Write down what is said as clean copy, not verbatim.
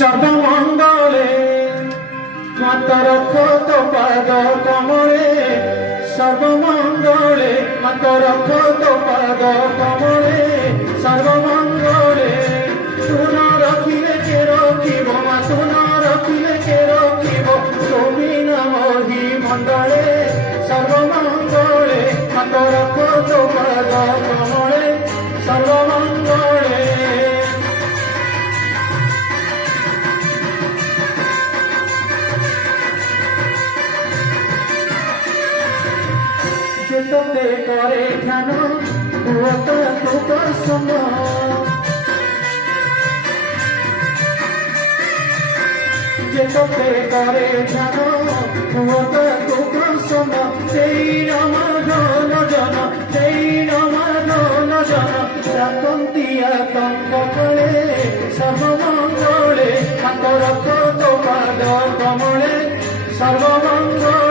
সর্বমঙ্গলে মাতা রক্ষো তো পাদ কমলে সর্বমঙ্গলে মাতা রক্ষো তো পাদ কমলে সর্বমঙ্গলে তুন রখিলে কে রখিব মা তুন রখিলে কে রখিব তুমি নমহি মণ্ডলে সর্বমঙ্গলে মাতা রক্ষো তো পাদ কমলে সর্বমঙ্গলে যেতে করে ধ্যান যেতে করে ধ্যান সেই রমাধন জন সেই রমাধন জন রাতন্তিয়া তঙ্গ করে সর্বমঙ্গলে মাতা রক্ষো তো পাদ কমলে সর্বমঙ্গলে